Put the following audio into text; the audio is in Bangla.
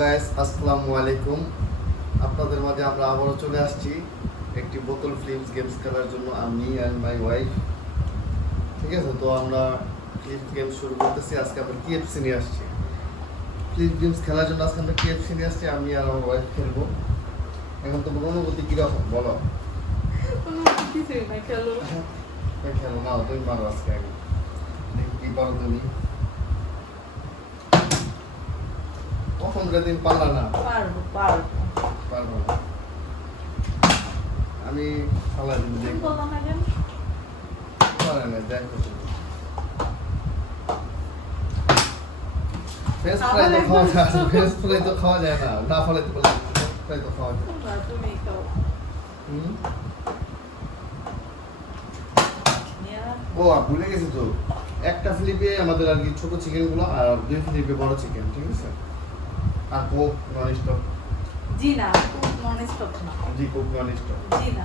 গাইস, আসসালামু আলাইকুম। আপনাদের মাঝে আমরা আবারও চলে আসছি একটি বোতল ফ্লিপস গেমস খেলার জন্য, আমি অ্যান্ড মাই ওয়াইফ। ঠিক আছে, তো আমরা ফ্লিপস গেমস শুরু করতেছি। আজকে আমরা কেএফসি নিয়ে আসছি ফ্লিপস গেমস খেলার জন্য। আজকে আমরা কেএফসি নিয়ে আসছি, আমি আর আমার ওয়াইফ খেলবো। এখন তোমার অনুভূতি কীরকম বলো? খেলো না, তুমি মারো আজকে। আগে দেখি কি পারো তুমি। দিন পারলা না? পারবো না। আমি ফালা দিন দেখবো। পারে না, দেখো তুমি। ফ্রেঞ্চ ফ্রাই তো খাওয়া যায়, ফ্রেঞ্চ ফ্রাই তো খাওয়া যায় না, না ফলে তো ফ্রাই তো খাওয়া যায়। ও ভুলে গেছি তো, একটা ফ্লিপে আমাদের আর কি ছোট চিকেন গুলো, আর 2 ফ্লিপে বড় চিকেন। ঠিক আছে, আর কোক নন স্টপ। জি না, কোক নন স্টপ না। জি কোক নন স্টপ। জি না।